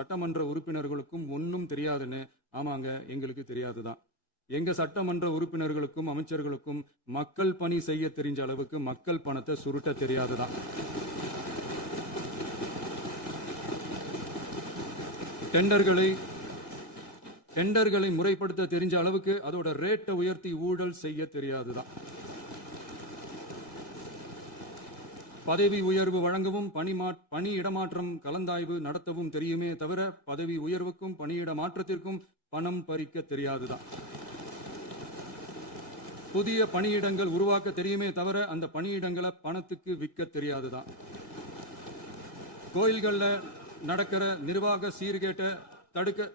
சட்டமன்ற உறுப்பினர்களுக்கும் ஒன்றும் தெரியாதுன்னு. ஆமாங்க, எங்களுக்கு தெரியாதுதான். எங்க சட்டமன்ற உறுப்பினர்களுக்கும் அமைச்சர்களுக்கும் மக்கள் பணி செய்ய தெரிஞ்ச அளவுக்கு மக்கள் பணத்தை சுருட்ட தெரியாதுதான். டெண்டர்களை முறைப்படுத்த தெரிஞ்ச அளவுக்கு அதோட ரேட்டை உயர்த்தி ஊழல் செய்ய தெரியாதுதான். பதவி உயர்வு வழங்கவும் பணி இடமாற்றம் கலந்தாய்வு நடத்தவும் தெரியுமே தவிர பதவி உயர்வுக்கும் பணியிட மாற்றத்திற்கும் பணம் பறிக்க தெரியாதுதான். புதிய பணியிடங்கள் உருவாக்க தெரியுமே தவிர அந்த பணியிடங்களை பணத்துக்கு விற்க தெரியாதுதான். கோயில்கள்ல நடக்கிற நிர்வாக சீர்கேட்டை தடுக்க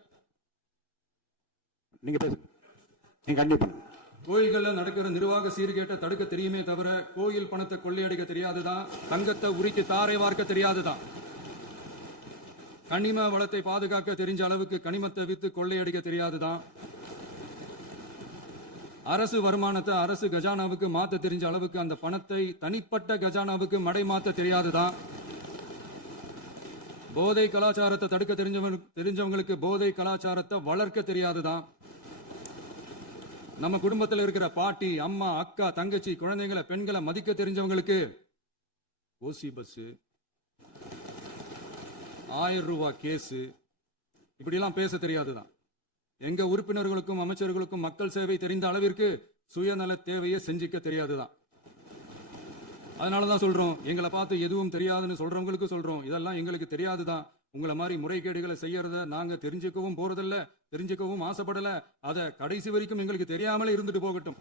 கோயில்கள்ல நடக்கிற நிர்வாக சீர்கேட்டை தடுக்க தெரியுமே தவிர கோயில் பணத்தை கொள்ளையடிக்க தெரியாதுதான். தங்கத்தை உரித்து தாரை வார்க்க தெரியாதுதான். கனிம வளத்தை பாதுகாக்க தெரிஞ்ச அளவுக்கு கனிமத்தை வித்து கொள்ளையடிக்க தெரியாதுதான். அரசு வருமானத்தை அரசு கஜானாவுக்கு மாத்த தெரிஞ்ச அளவுக்கு அந்த பணத்தை தனிப்பட்ட கஜானாவுக்கு மடை மாத்த தெரியாதுதான். போதை கலாச்சாரத்தை தடுக்க தெரிஞ்சவங்களுக்கு போதை கலாச்சாரத்தை வளர்க்க தெரியாதுதான். நம்ம குடும்பத்தில் இருக்கிற பாட்டி, அம்மா, அக்கா, தங்கச்சி, குழந்தைங்களை, பெண்களை மதிக்க தெரிஞ்சவங்களுக்கு ஓசி பஸ், 1000 ரூபாய் கேஸ், இப்படி எல்லாம் பேச தெரியாதுதான். எங்க உறுப்பினர்களுக்கும் அமைச்சர்களுக்கும் மக்கள் சேவை தெரிந்த அளவிற்கு சுயநல தேவையை செஞ்சிக்க தெரியாதுதான். அதனாலதான் சொல்றோம், எங்களை பார்த்து எதுவும் தெரியாதுன்னு சொல்றவங்களுக்கு சொல்றோம், இதெல்லாம் எங்களுக்கு தெரியாதுதான். உங்களை மாதிரி முறைகேடுகளை செய்யறத நாங்க தெரிஞ்சுக்கவும் போறதில்ல, தெரிஞ்சுக்கவும் ஆசைப்படல. அத கடைசி வரைக்கும் எங்களுக்கு தெரியாமலே இருந்துட்டு போகட்டும்.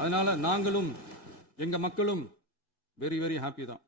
அதனால நாங்களும் எங்க மக்களும் வெரி வெரி ஹாப்பி தான்.